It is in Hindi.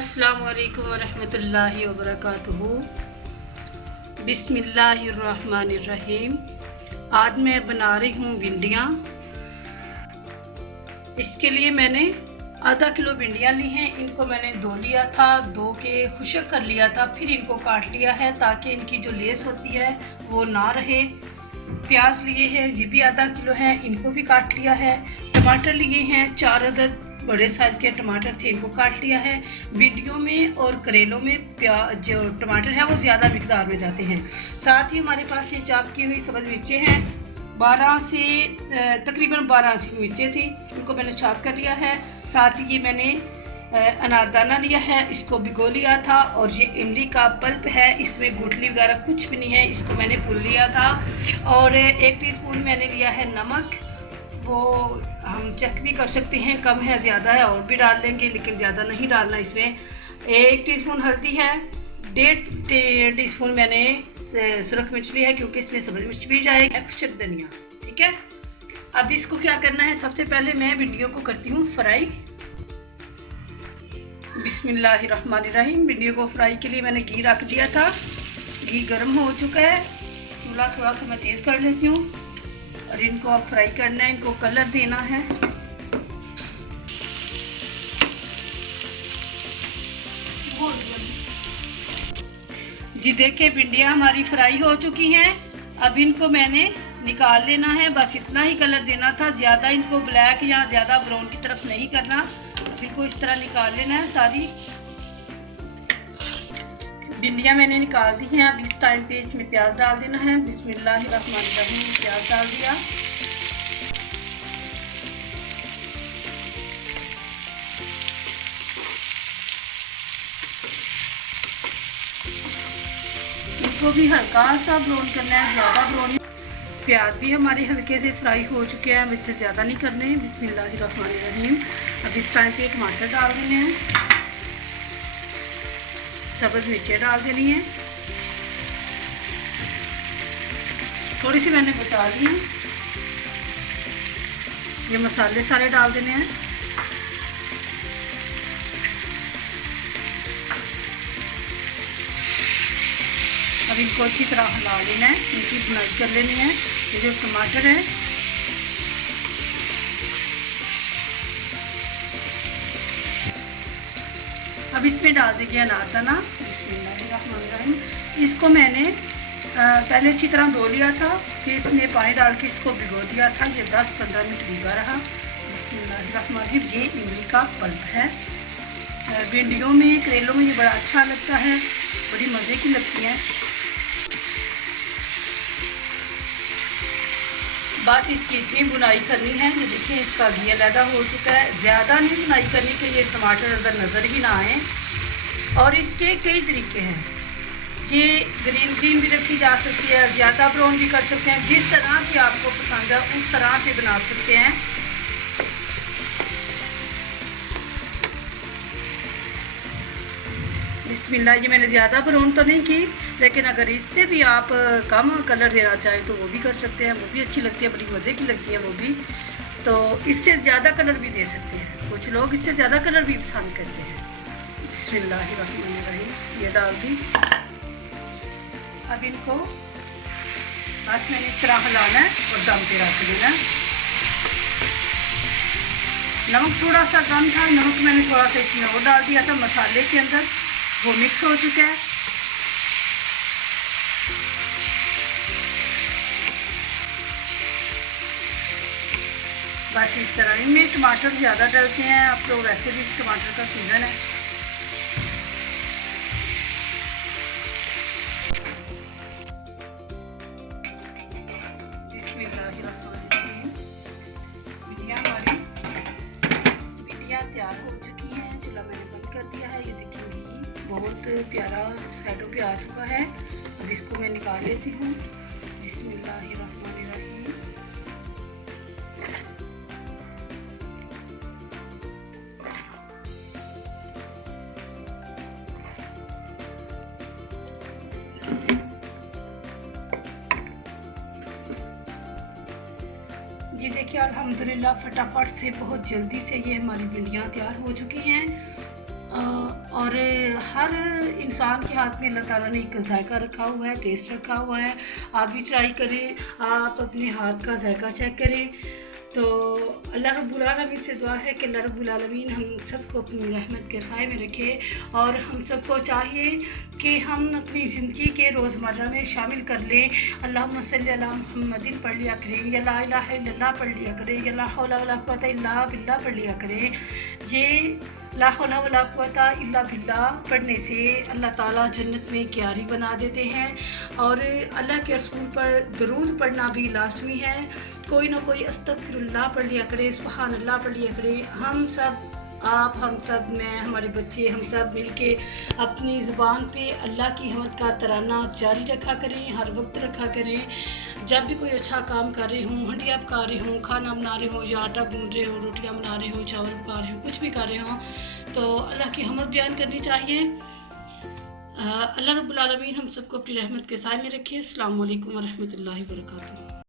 अस्सलामु अलैकुम वरहमतुल्लाहि वबरकातुहू। बिस्मिल्लाहिर्रहमानिर्रहीम। आज मैं बना रही हूँ भिंडियाँ। इसके लिए मैंने आधा किलो भिंडियाँ ली हैं। इनको मैंने धो लिया था, धो के खुश्क कर लिया था, फिर इनको काट लिया है ताकि इनकी जो लेस होती है वो ना रहे। प्याज लिए हैं, ये भी आधा किलो है, इनको भी काट लिया है। टमाटर लिए हैं, 4 अदद बड़े साइज़ के टमाटर थे, इनको काट लिया है। भिंडियों में और करेलों में जो टमाटर है वो ज़्यादा मिकदार में जाते हैं। साथ ही हमारे पास ये चाप की हुई सब्ज़ मिर्चें हैं, 12 से तकरीबन 12 सी मिर्चें थी, इनको मैंने चाप कर लिया है। साथ ही ये मैंने अनारदाना लिया है, इसको भिगो लिया था। और ये इमली का पल्प है, इसमें गुठली वगैरह कुछ भी नहीं है, इसको मैंने भून लिया था। और 1 टीस्पून मैंने लिया है नमक, वो हम चेक भी कर सकते हैं, कम है ज़्यादा है और भी डाल लेंगे, लेकिन ज़्यादा नहीं डालना इसमें। 1 टीस्पून हल्दी है, 1.5 टीस्पून मैंने सुरख मिर्च ली है क्योंकि इसमें सब्ज़ मिर्च भी जाएगी, खुश्क धनिया। ठीक है, अब इसको क्या करना है, सबसे पहले मैं भिंडियों को करती हूँ फ्राई। बिस्मिल्लाहिर्रहमानिर्रहीम। भिंडियों को फ्राई के लिए मैंने घी रख दिया था, घी गर्म हो चुका है, चूल्हा थोड़ा सा मैं तेज़ कर लेती हूँ। और इनको अब फ्राई करना है, इनको कलर देना है। जी देखिए, भिंडियाँ हमारी फ्राई हो चुकी हैं। अब इनको मैंने निकाल लेना है, बस इतना ही कलर देना था, ज़्यादा इनको ब्लैक या ज़्यादा ब्राउन की तरफ नहीं करना। इनको इस तरह निकाल लेना है। सारी भिंडियाँ मैंने निकाल दी हैं। अब इस टाइम पे इसमें प्याज डाल देना है। बिस्मिल्लाहिर्रहमानिर्रहीम। प्याज डाल दिया, इनको भी हल्का सा ब्राउन करना है, ज़्यादा ब्राउन। प्याज भी हमारे हल्के से फ्राई हो चुके हैं, अब इससे ज़्यादा नहीं करने। बिस्मिल्लाहिर्रहमानिर्रहीम। अब इस टाइम पे टमाटर डाल देने हैं, सब्ज़ मिर्चें डाल देनी है, थोड़ी सी मैंने बचा दी है। ये मसाले सारे डाल देने हैं। अब इनको अच्छी तरह हिला लेना है, इनकी भुनाई कर लेनी है। ये जो टमाटर है अब इसमें डाल देंगे अनारदाना। बिस्मिल्लाहिर्रहमानिर्रहीम। इसको मैंने पहले अच्छी तरह धो लिया था, फिर इसमें पानी डाल के इसको भिगो दिया था। ये 10-15 मिनट भिगा रहा। बिस्मिल्लाहिर्रहमानिर्रहीम। ये इमली का पल्प है। भिंडियों में, करेलों में ये बड़ा अच्छा लगता है, बड़ी मज़े की लगती हैं। बस इसकी इतनी बुनाई करनी है। ये देखिए, इसका घी अलहदा हो चुका है, ज़्यादा नहीं बुनाई करनी कि ये टमाटर अगर नज़र ही ना आए। और इसके कई तरीके हैं, ये ग्रीन भी रखी जा सकती है, ज़्यादा ब्राउन भी कर सकते हैं, जिस तरह की आपको पसंद है उस तरह से बना सकते हैं। बिस्मिल्लाह। ये मैंने ज़्यादा ब्राउन तो नहीं की, लेकिन अगर इससे भी आप कम कलर देना चाहें तो वो भी कर सकते हैं, वो भी अच्छी लगती है, बड़ी मज़े की लगती है वो भी। तो इससे ज़्यादा कलर भी दे सकते हैं, कुछ लोग इससे ज़्यादा कलर भी पसंद करते हैं। बिस्मिल्लाहिर्रहमानिर्रहीम। ये डाल दी। अब इनको बस मैंने इस तरह हिलाना है और दम पे रख देना। नमक थोड़ा सा कम था, नमक मैंने थोड़ा सा इसमें और डाल दिया था मसाले के अंदर, वो मिक्स हो चुका है। बस इस तरह। इनमें टमाटर ज़्यादा डलते हैं, आप लोग वैसे भी टमाटर का सीज़न है। भिंडियाँ तैयार हो चुकी हैं, चूल्हा मैंने बंद कर दिया है। ये देखिए, बहुत प्यारा साइडों पे आ चुका है। अब इसको मैं निकाल लेती हूँ। बिस्मिल्लाहिर्रहमानिर्रहीम। जी देखिए, अल्हम्दुलिल्लाह फटाफट से बहुत जल्दी से ये हमारी भिंडियाँ तैयार हो चुकी हैं। और हर इंसान के हाथ में अल्लाह ताला ने एक जायका रखा हुआ है, टेस्ट रखा हुआ है। आप भी ट्राई करें, आप अपने हाथ का जायका चेक करें। तो अल्लाह रब्बुल आलमीन से दुआ है कि अल्लाह रब्बुल आलमीन हम सबको अपनी रहमत के साए में रखे, और हम सबको चाहिए कि हम अपनी ज़िंदगी के रोज़मर्रा में शामिल कर लें। अल्लाहुम्मा सल्ली अला मुहम्मदिन पढ़ लिया करें, या ला इलाहा इल्लल्लाह पढ़ लिया करें, या ला हौला वला कुव्वता इल्ला बिल्लाह पढ़ लिया करें। ये ला हौला वला कुव्वता इल्ला बिल्लाह पढ़ने से अल्लाह ताला जन्नत में क्यारी बना देते हैं। और अल्लाह के रसूल पर दरूद पढ़ना भी लाजमी है। कोई ना कोई अस्तगफिरुल्लाह पढ़ लिया करें, सुबहान अल्लाह पढ़ लिया करें। हम सब, आप, हम सब, मैं, हमारे बच्चे, हम सब मिलके अपनी ज़ुबान पे अल्लाह की हमद का तराना जारी रखा करें, हर वक्त रखा करें। जब भी कोई अच्छा काम कर रहे हों, हंडिया पका रहे हों, खाना बना रहे हों, या आटा गूंद रहे हों, रोटियां बना रहे हों, चावल पका रहे हों, कुछ भी कर रहे हों, तो अल्लाह की हमद बयान करनी चाहिए। अल्लाह रब्बुल आलमीन हम सबको अपनी रहमत के साए में रखिए। अस्सलामु अलैकुम व रहमतुल्लाहि व बरकातुहू।